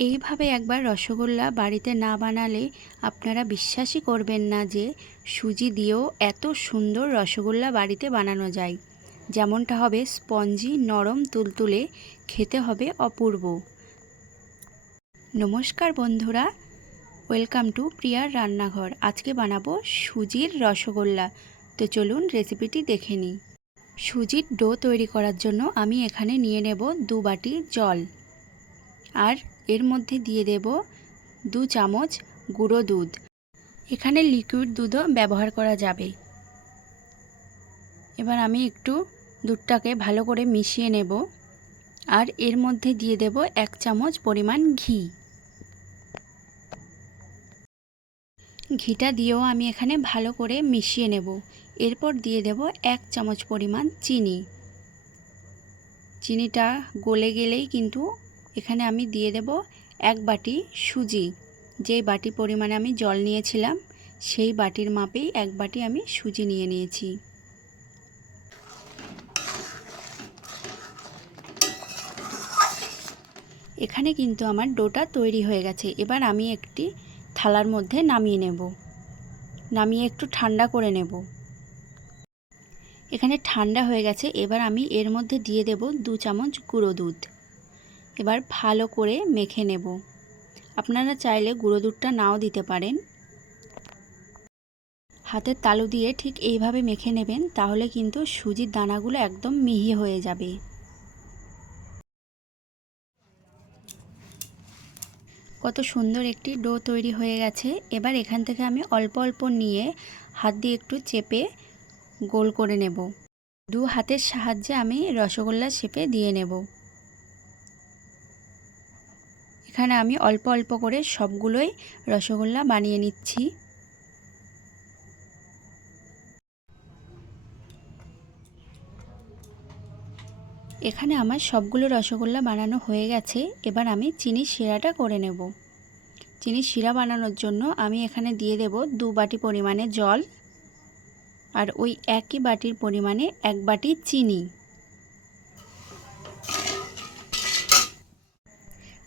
এইভাবে একবার রসগোল্লা বাড়িতে না বানালে আপনারা বিশ্বাসই করবেন না যে সুজি দিয়েও এত সুন্দর রসগোল্লা বাড়িতে বানানো যায়। যেমনটা হবে স্পঞ্জি নরম তুলতুলে খেতে হবে অপূর্ব। নমস্কার বন্ধুরা, ওয়েলকাম টু প্রিয়ার রান্নাঘর। আজকে বানাবো সুজির রসগোল্লা। তো চলুন রেসিপিটি দেখে নিই। সুজির ডো তৈরি করার জন্য আমি এখানে নিয়ে নেব দু বাটি জল। আর এর মধ্যে দিয়ে দেব দু চামচ গুঁড়ো দুধ। এখানে লিকুইড দুধও ব্যবহার করা যাবে। এবার আমি একটু দুধটাকে ভালো করে মিশিয়ে নেব আর এর মধ্যে দিয়ে দেব এক চামচ পরিমাণ ঘি। ঘিটা দিয়েও আমি এখানে ভালো করে মিশিয়ে নেব। এরপর দিয়ে দেব এক চামচ পরিমাণ চিনি। চিনিটা গলে গেলেই কিন্তু এখানে আমি দিয়ে দেব এক বাটি সুজি। যেই বাটি পরিমাণে আমি জল নিয়েছিলাম, সেই বাটির মাপেই এক বাটি আমি সুজি নিয়ে নিয়েছি। এখানে কিন্তু আমার ডোটা তৈরি হয়ে গেছে। এবার আমি একটি থালার মধ্যে নামিয়ে নেব। নামিয়ে একটু ঠান্ডা করে নেব। এখানে ঠান্ডা হয়ে গেছে। এবার আমি এর মধ্যে দিয়ে দেব দু চামচ গুঁড়ো দুধ। এবার ভালো করে মেখে নেব। আপনারা চাইলে গুঁড়ো দুধটা নাও দিতে পারেন। হাতের তালু দিয়ে ঠিক এইভাবে মেখে নেবেন, তাহলে কিন্তু সুজির দানাগুলো একদম মিহি হয়ে যাবে। কত সুন্দর একটি ডো তৈরি হয়ে গেছে। এবার এখান থেকে আমি অল্প অল্প নিয়ে হাত দিয়ে একটু চেপে গোল করে নেব। দু হাতের সাহায্যে আমি রসগোল্লা শেপে দিয়ে নেব। এখানে আমি অল্প অল্প করে সবগুলোই রসগোল্লা বানিয়ে নিচ্ছি। এখানে আমার সবগুলো রসগোল্লা বানানো হয়ে গেছে। এবার আমি চিনির শিরাটা করে নেব। চিনির শিরা বানানোর জন্য আমি এখানে দিয়ে দেব দু বাটি পরিমাণে জল আর ওই একই বাটির পরিমাণে এক বাটি চিনি।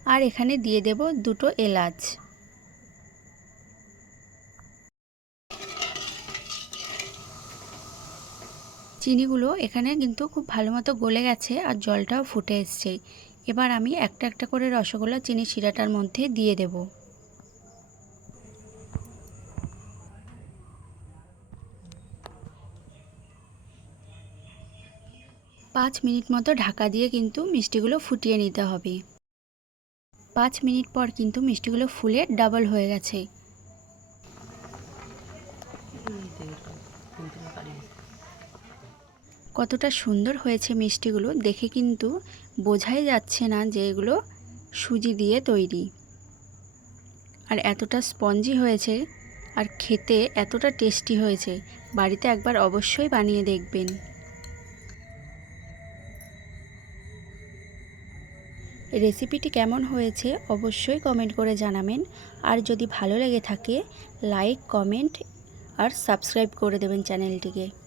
আর এখানে দিয়ে দেব দুটো এলাচ। চিনিগুলো এখানে কিন্তু খুব ভালো মতো গলে গেছে আর জলটাও ফুটে এসছে। এবার আমি একটা একটা করে রসগোল্লা চিনি শিরাটার মধ্যে দিয়ে দেব। পাঁচ মিনিট মতো ঢাকা দিয়ে কিন্তু মিষ্টিগুলো ফুটিয়ে নিতে হবে। পাঁচ মিনিট পর কিন্তু মিষ্টিগুলো ফুলে ডাবল হয়ে গেছে। কতটা সুন্দর হয়েছে মিষ্টিগুলো, দেখে কিন্তু বোঝাই যাচ্ছে না যে এগুলো সুজি দিয়ে তৈরি। আর এতটা স্পঞ্জি হয়েছে আর খেতে এতটা টেস্টি হয়েছে, বাড়িতে একবার অবশ্যই বানিয়ে দেখবেন। রেসিপিটি কেমন হয়েছে অবশ্যই কমেন্ট করে জানাবেন। আর যদি ভালো লেগে থাকে, লাইক, কমেন্ট আর সাবস্ক্রাইব করে দেবেন চ্যানেলটিকে।